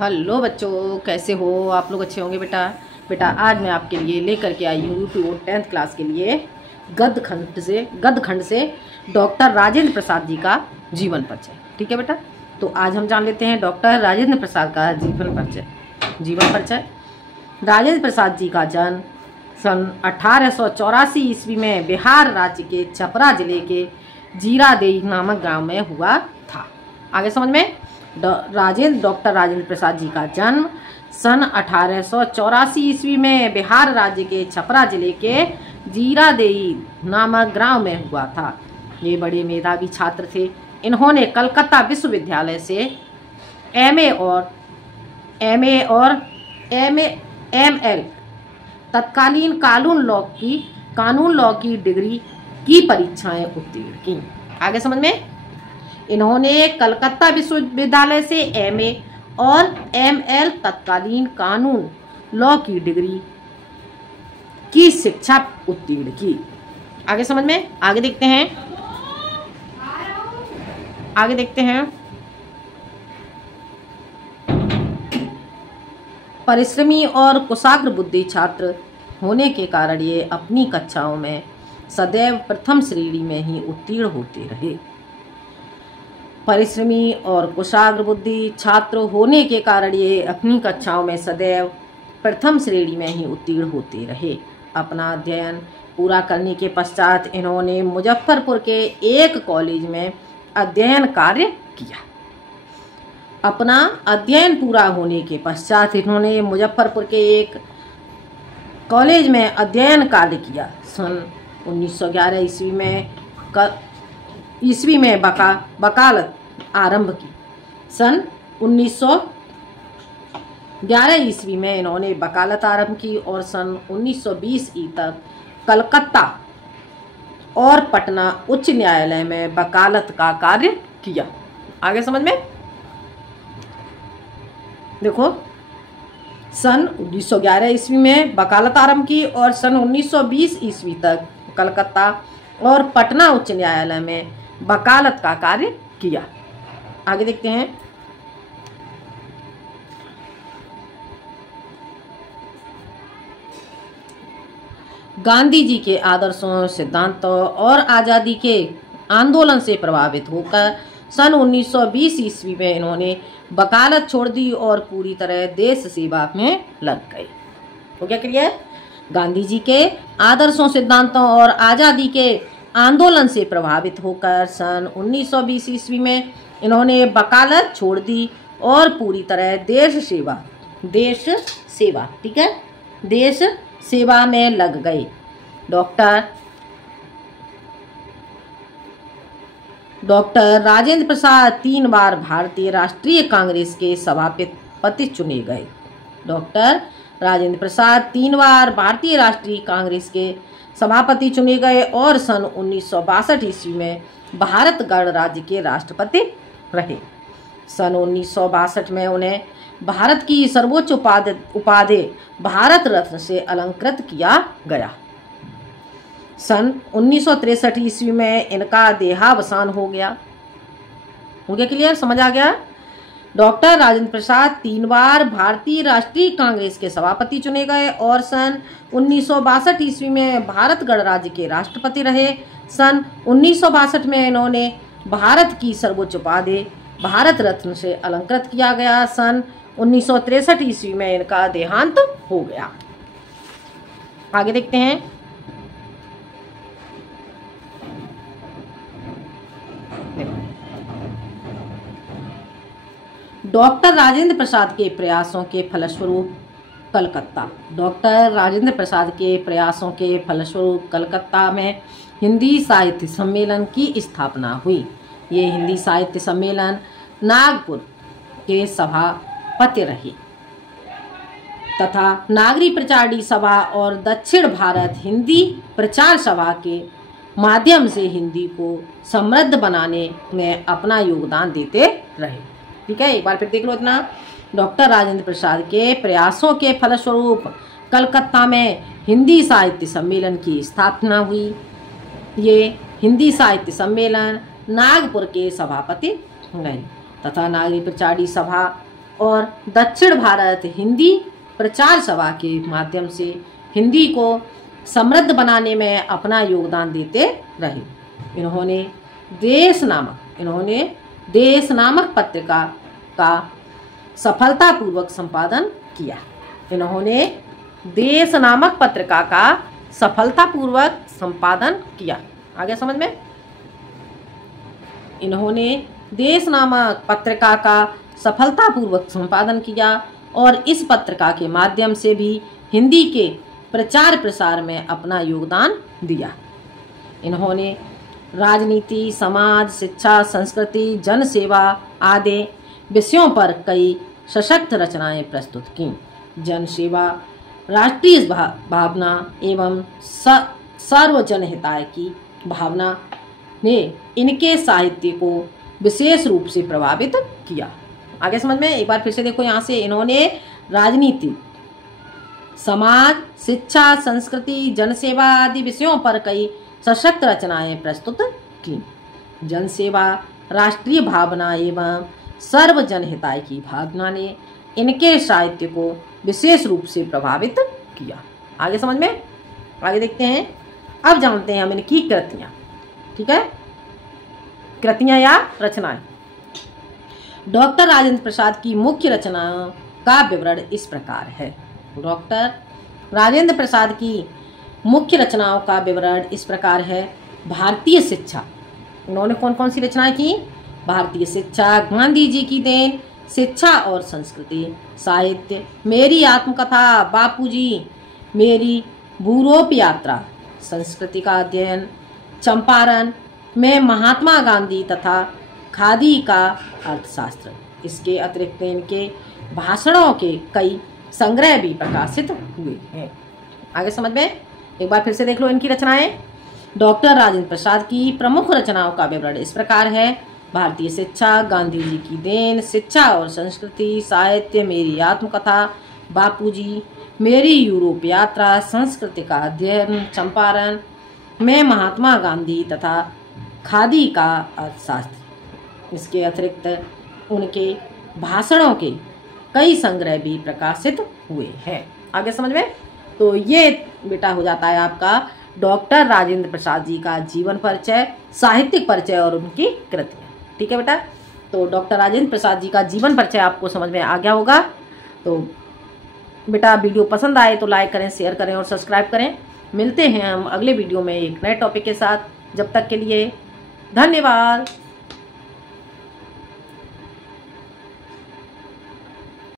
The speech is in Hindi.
हेलो बच्चों, कैसे हो आप लोग? अच्छे होंगे बेटा। बेटा आज मैं आपके लिए लेकर के आई हूँ यूट्यूब 10th क्लास के लिए गद्य खंड से डॉक्टर राजेंद्र प्रसाद जी का जीवन परिचय। ठीक है बेटा, तो आज हम जान लेते हैं डॉक्टर राजेंद्र प्रसाद का जीवन परिचय। राजेंद्र प्रसाद जी का जन्म सन 1884 ईस्वी में बिहार राज्य के छपरा जिले के जीरादेई नामक गांव में हुआ था। आगे समझ में। डॉक्टर राजेंद्र प्रसाद जी का जन्म सन 1884 ईस्वी में बिहार राज्य के छपरा जिले के जीरादेई नामक गांव में हुआ था। ये बड़े मेधावी छात्र थे। इन्होंने कलकत्ता विश्वविद्यालय से एमए तत्कालीन कानून लॉ की डिग्री की परीक्षाएं उत्तीर्ण की। आगे समझ में। इन्होंने कलकत्ता विश्वविद्यालय से एमए और एमएल तत्कालीन कानून लॉ की डिग्री की शिक्षा उत्तीर्ण की। आगे समझ में। आगे देखते हैं। परिश्रमी और कुशाग्र बुद्धि छात्र होने के कारण ये अपनी कक्षाओं में सदैव प्रथम श्रेणी में ही उत्तीर्ण होते रहे। परिश्रमी और कुशाग्र बुद्धि छात्र होने के कारण ये अपनी कक्षाओं में सदैव प्रथम श्रेणी में ही उत्तीर्ण होते रहे। अपना अध्ययन पूरा करने के पश्चात इन्होंने मुजफ्फरपुर के एक कॉलेज में अध्ययन कार्य किया। अपना अध्ययन पूरा होने के पश्चात इन्होंने मुजफ्फरपुर के एक कॉलेज में अध्ययन कार्य किया। सन 1911 ईस्वी में वकालत आरंभ की। सन 1911 ईस्वी में इन्होंने वकालत आरंभ की और सन 1920 तक कलकत्ता और पटना उच्च न्यायालय में वकालत का कार्य किया। आगे समझ में। देखो, सन 1911 ईस्वी में वकालत आरंभ की और सन 1920 ईस्वी तक कलकत्ता और पटना उच्च न्यायालय में वकालत का कार्य किया। आगे देखते हैं। गांधी जी के आदर्शों, सिद्धांतों और आज़ादी के आंदोलन से प्रभावित होकर सन 1920 ईस्वी में इन्होंने वकालत छोड़ दी और पूरी तरह देश सेवा में लग गए। हो गया क्लियर? गांधी जी के आदर्शों, सिद्धांतों और आज़ादी के आंदोलन से प्रभावित होकर सन 1920 ईस्वी में इन्होंने वकालत छोड़ दी और पूरी तरह देश सेवा ठीक है, देश सेवा में लग गए। डॉक्टर राजेंद्र प्रसाद 3 बार भारतीय राष्ट्रीय कांग्रेस के सभापति चुने गए। डॉक्टर राजेंद्र प्रसाद 3 बार भारतीय राष्ट्रीय कांग्रेस के सभापति चुने गए और सन 1962 ईस्वी में भारत गणराज्य के राष्ट्रपति रहे। सन 1962 में उन्हें भारत की सर्वोच्च उपाधि भारत रत्न से अलंकृत किया गया। सन 1963 ईस्वी में इनका देहावसान हो गया। क्लियर? समझ आ गया? डॉक्टर राजेंद्र प्रसाद 3 बार भारतीय राष्ट्रीय कांग्रेस के सभापति चुने गए और सन 1962 ईस्वी में भारत गणराज्य के राष्ट्रपति रहे। सन 1962 में इन्होंने भारत की सर्वोच्च उपाधि भारत रत्न से अलंकृत किया गया। सन 1963 ईस्वी में इनका देहांत हो गया। आगे देखते हैं। डॉक्टर राजेंद्र प्रसाद के प्रयासों के फलस्वरूप कलकत्ता में हिंदी साहित्य सम्मेलन की स्थापना हुई। ये हिंदी साहित्य सम्मेलन नागपुर के सभापति रहे तथा नागरी प्रचारणी सभा और दक्षिण भारत हिंदी प्रचार सभा के माध्यम से हिंदी को समृद्ध बनाने में अपना योगदान देते रहे। ठीक है, एक बार फिर देख लो इतना। डॉक्टर राजेंद्र प्रसाद के प्रयासों के फलस्वरूप कलकत्ता में हिंदी साहित्य सम्मेलन की स्थापना हुई। ये हिंदी साहित्य सम्मेलन नागपुर के सभापति रहे तथा नागरी प्रचारणी सभा और दक्षिण भारत हिंदी प्रचार सभा के माध्यम से हिंदी को समृद्ध बनाने में अपना योगदान देते रहे। इन्होंने देश नामक पत्रिका का सफलतापूर्वक संपादन किया। इन्होंने देश नामक पत्रिका का सफलतापूर्वक संपादन किया। आगे समझ में? इन्होंने देश नामक पत्रिका का सफलतापूर्वक संपादन किया और इस पत्रिका के माध्यम से भी हिंदी के प्रचार प्रसार में अपना योगदान दिया। इन्होंने राजनीति, समाज, शिक्षा, संस्कृति, जन सेवा आदि विषयों पर कई सशक्त रचनाएं प्रस्तुत की। जन सेवा, राष्ट्रीय भावना एवं सर्वजन हिताय की भावना ने इनके साहित्य को विशेष रूप से प्रभावित किया। आगे समझ में? एक बार फिर से देखो यहाँ से, इन्होंने राजनीति, समाज, शिक्षा, संस्कृति, जनसेवा आदि विषयों पर कई सशक्त रचनाएं प्रस्तुत की। जनसेवा, राष्ट्रीय भावना एवं सर्वजन हिताय की भावना ने इनके साहित्य को विशेष रूप से प्रभावित किया। आगे समझ में? आगे देखते हैं। अब जानते हैं हम इनकी कृतियां। ठीक है, कृतियां या रचनाएं। डॉक्टर राजेंद्र प्रसाद की मुख्य रचनाओं का विवरण इस प्रकार है। डॉक्टर राजेंद्र प्रसाद की मुख्य रचनाओं का विवरण इस प्रकार है। भारतीय शिक्षा, उन्होंने कौन कौन सी रचनाएं की? भारतीय शिक्षा, गांधी जी की देन, शिक्षा और संस्कृति, साहित्य, मेरी आत्मकथा, बापूजी, मेरी यूरोप यात्रा, संस्कृति का अध्ययन, चंपारण में महात्मा गांधी तथा खादी का अर्थशास्त्र। इसके अतिरिक्त इनके भाषणों के कई संग्रह भी प्रकाशित हुए हैं। आगे समझ में? एक बार फिर से देख लो इनकी रचनाएं। डॉक्टर राजेंद्र प्रसाद की प्रमुख रचनाओं का विवरण इस प्रकार है। भारतीय शिक्षा, गांधी जी की देन, शिक्षा और संस्कृति, साहित्य, मेरी आत्मकथा, बापूजी, मेरी यूरोप यात्रा, संस्कृति का अध्ययन, चंपारण में महात्मा गांधी तथा खादी का अर्थशास्त्र। इसके अतिरिक्त उनके भाषणों के कई संग्रह भी प्रकाशित हुए हैं। आगे समझ में? तो ये बेटा हो जाता है आपका डॉक्टर राजेंद्र प्रसाद जी का जीवन परिचय, साहित्यिक परिचय और उनकी कृतियाँ। ठीक है बेटा, तो डॉक्टर राजेंद्र प्रसाद जी का जीवन परिचय आपको समझ में आ गया होगा। तो बेटा वीडियो पसंद आए तो लाइक करें, शेयर करें और सब्सक्राइब करें। मिलते हैं हम अगले वीडियो में एक नए टॉपिक के साथ। जब तक के लिए धन्यवाद।